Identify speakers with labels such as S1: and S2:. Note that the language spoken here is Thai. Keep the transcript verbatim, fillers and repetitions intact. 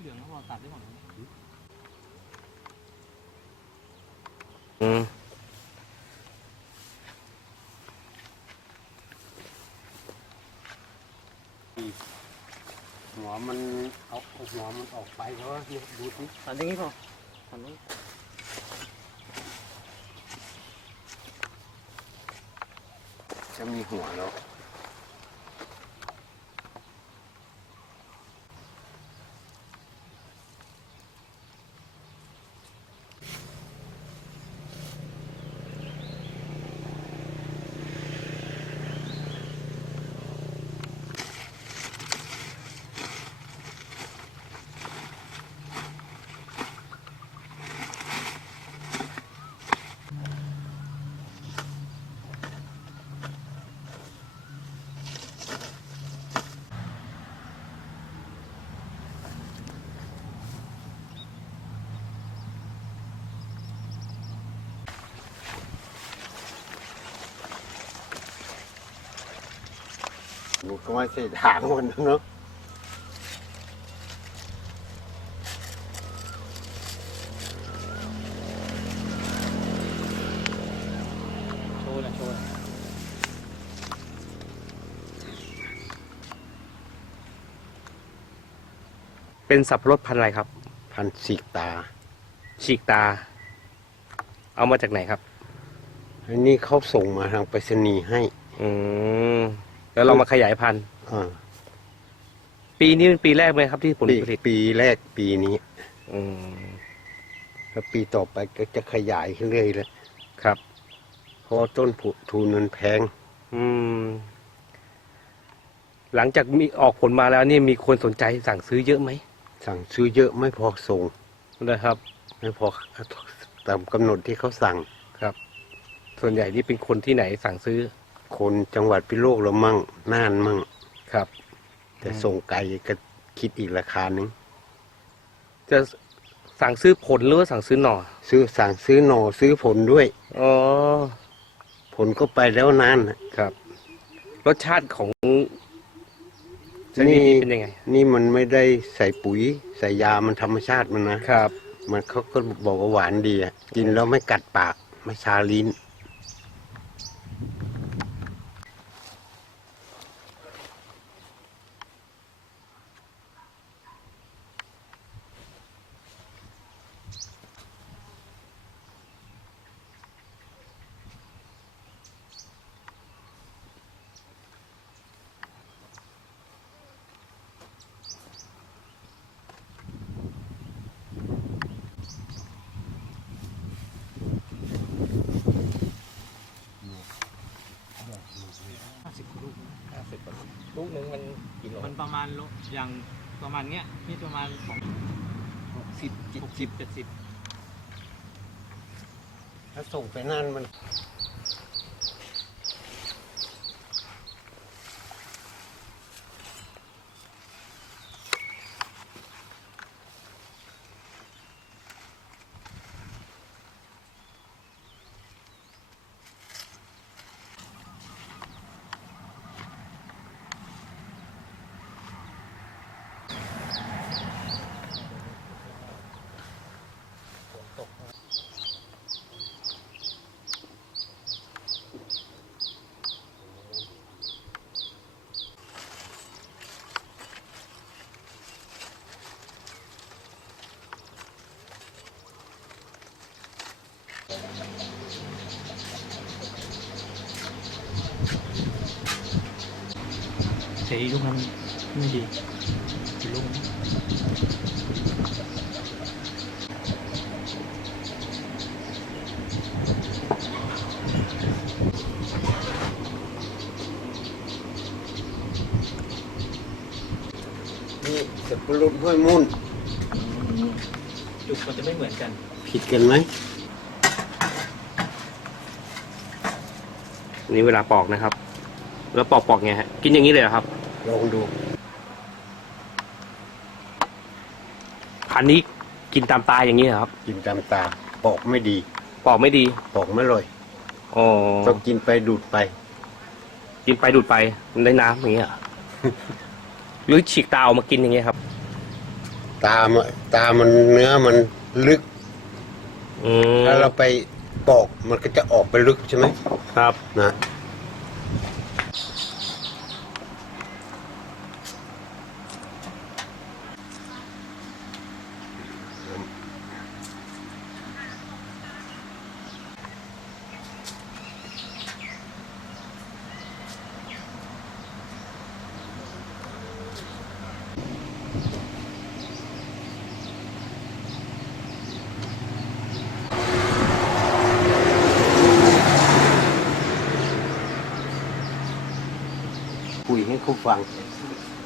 S1: ลืองเขาบอกตัดได้หมด
S2: อืม
S3: หัวมันเอาหัวมันออกไปเพราะว่าดูสิ
S1: ตัดอย่างนี้พอตัดนี้
S3: จะมีหัวแล้ว มันก็ไม่ใช่ทางมันเนาะ
S1: โชว์นะโชว์
S2: เป็นสับปะรดพันธุ์อะไรครับ
S3: พันสีกตา
S2: ฉีกตา เอามาจากไหนครับ
S3: อันนี้เขาส่งมาทางไปรษณีย์ให้
S2: อืมแล้วเรามาขยายพันธุ์
S3: อ่า
S2: ปีนี้เป็นปีแรกไหมครับที่ผล
S3: ปี
S2: ผลิต
S3: ปีแรกปีนี้
S2: อืม
S3: แล้วปีต่อไปก็จะขยายขึ้นเรื่อยเลย
S2: ครับ
S3: เพราะต้นทุนมันแพง
S2: อืม หลังจากมีออกผลมาแล้วนี่มีคนสนใจสั่งซื้อเยอะไหม
S3: สั่งซื้อเยอะไม่พอส่ง
S2: นะครับ
S3: ไม่พอตามกำหนดที่เขาสั่ง
S2: ครับ ส่วนใหญ่นี่เป็นคนที่ไหนสั่งซื้อ
S3: คนจังหวัดพิโลกเรามั่งน่านมั่ง
S2: ครับ
S3: แต่ส่งไกลก็คิดอีกราคาหนึ่ง
S2: จะสั่งซื้อผลหรือว่าสั่งซื้อหน่อ
S3: ซื้อสั่งซื้อหน่อซื้อผลด้วย
S2: อ๋อ
S3: ผลก็ไปแล้วนานน่ะ
S2: ครับ รสชาติของชนิด
S3: นี่
S2: นี้เป็นยังไง
S3: นี่มันไม่ได้ใส่ปุ๋ย ใส่ยามันธรรมชาติมันนะครับ มันเขาก็บอกว่าหวานดีอ่ะกินแล้วไม่กัดปากไม่ชาลิ้น
S1: ห้าสิบลูก
S2: ห้าสิบลูกนึงมันกี่โล
S1: มันประมาณโลอย่างประมาณเนี้ยนี่ประมาณสอง
S3: หกสิบเจ็ด
S1: หก
S3: สิ
S1: สิ
S3: บบ
S1: เจ็ดสิบ
S3: ถ้าส่งไปนั่นมัน
S1: เสียลูกนั้นไม่ดีกี่ลูก
S3: นี่สับปะรดห้วยมุ่น
S1: จุกมันจะไม่เหมือนกัน
S3: ผิดกันไหม
S2: นี่เวลาปอกนะครับ แล้วปอกปอกไงฮะ กินอย่างนี้เลยเหรอครับ
S3: ลองดู
S2: พันนี้กินตามตายอย่างนี้เหรอครับ
S3: กินตามตาปอกไม่ดี
S2: ปอกไม่ดี
S3: ปอกไม่อร่อย
S2: อ๋อ
S3: ต้องกินไปดูดไป
S2: กินไปดูดไปมันได้น้ำอย่างเงี้ยเหรอ หรือฉีกตาออกมากินอย่างเงี้ยครับ
S3: ตามันตามันเนื้อมันลึก
S2: อืม
S3: ถ้าเราไปปอกมันก็จะออกไปลึกใช่ไหม
S2: ครับ
S3: นะ คุยให้เขาฟัง